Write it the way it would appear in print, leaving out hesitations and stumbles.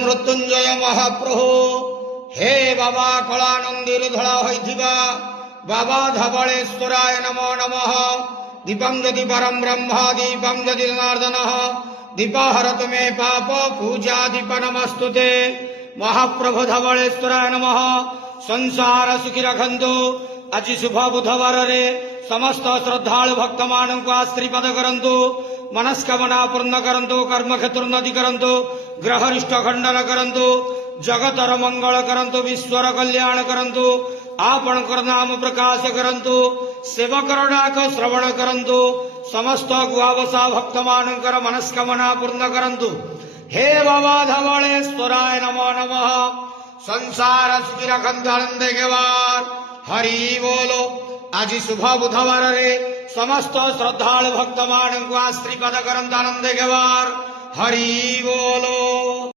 मृत्युंजय महाप्रभु हे बाबा कलानंदीर धड़ा होइथिबा बाबा धवलेश्वराय नमो नमः। दीपं यदि परम ब्रह्म दीपं यदि जनार्दन दीपाहरत मे पाप पूजा दीप नमस्तुते। महाप्रभु धवलेश्वराय नमः। संसार सुखी रखंतु। आज शुभ बुधवार रे समस्त श्रद्धालु भक्त मान को आशीर्वाद करंतु। मनस्कामना पूर्ण करंतु। कर्म क्षेत्र उन्नति करंतु। ग्रहरिष्ट खंडन करंतु। जगतर मंगल करंतु। विश्वर कल्याण करंतु। आपणकर नाम प्रकाश करंतु। सेवकर डाक श्रवण करंतु। समस्त गुआवसा भक्त मानकर मनस्कामना पूर्ण करंतु। हे बाबा धवलेश्वराय नमो नमः। संसार सुखी रखंतु आनंद गेवार हरि बोलो। आज शुभ बुधवार रे समस्त श्रद्धालु भक्त मान को आशीर्वाद करंतु आनंद गेवार हरि बोलो।